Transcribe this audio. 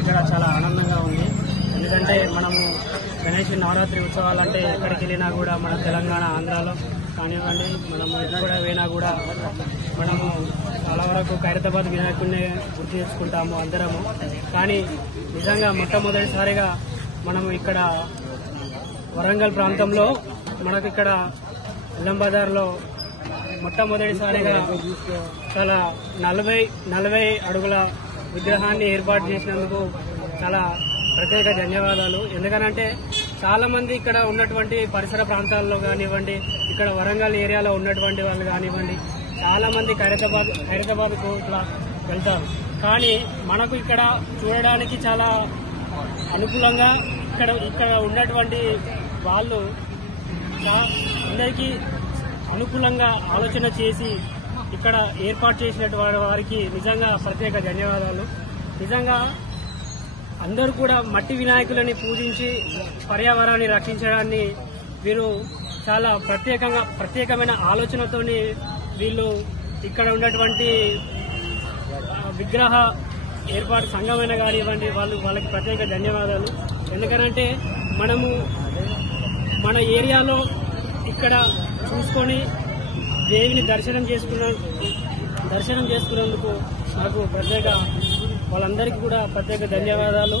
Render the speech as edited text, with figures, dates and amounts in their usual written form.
ఇక్కడ చాలా ఆనందంగా ఉంది. ఎందుకంటే మనము గణేష్ నవరాత్రి ఉత్సవాలు అంటే ఎక్కడికి వెళ్ళినా కూడా మన తెలంగాణ ఆంధ్రాలో కానివ్వండి, మనము ఎక్కడ పోయినా కూడా మనము చాలా వరకు ఖైరతాబాద్ వినాయకుడిని గుర్తు చేసుకుంటాము అందరము. కానీ నిజంగా మొట్టమొదటిసారిగా మనము ఇక్కడ వరంగల్ ప్రాంతంలో మనకు ఇక్కడ ఎల్లం బజార్లో మొట్టమొదటిసారిగా చాలా 40 అడుగుల విగ్రహాన్ని ఏర్పాటు చేసినందుకు చాలా ప్రత్యేక ధన్యవాదాలు. ఎందుకనంటే చాలా మంది ఇక్కడ ఉన్నటువంటి పరిసర ప్రాంతాల్లో కానివ్వండి, ఇక్కడ వరంగల్ ఏరియాలో ఉన్నటువంటి వాళ్ళు కానివ్వండి, చాలా మంది ఖైరతాబాద్కు ఇట్లా వెళ్తారు. కానీ మనకు ఇక్కడ చూడడానికి చాలా అనుకూలంగా ఇక్కడ ఉన్నటువంటి వాళ్ళు అందరికీ అనుకూలంగా ఆలోచన చేసి ఇక్కడ ఏర్పాటు చేసినటువంటి వారికి నిజంగా ప్రత్యేక ధన్యవాదాలు. నిజంగా అందరూ కూడా మట్టి వినాయకులని పూజించి పర్యావరణాన్ని రక్షించడాన్ని వీరు చాలా ప్రత్యేకమైన ఆలోచనతోని వీళ్ళు ఇక్కడ ఉన్నటువంటి విగ్రహ ఏర్పాటు సంఘమైన కానివ్వండి వాళ్ళకి ప్రత్యేక ధన్యవాదాలు. ఎందుకనంటే మనము మన ఏరియాలో ఇక్కడ చూసుకొని దేవిని దర్శనం చేసుకున్నందుకు నాకు వాళ్ళందరికీ కూడా ప్రత్యేక ధన్యవాదాలు.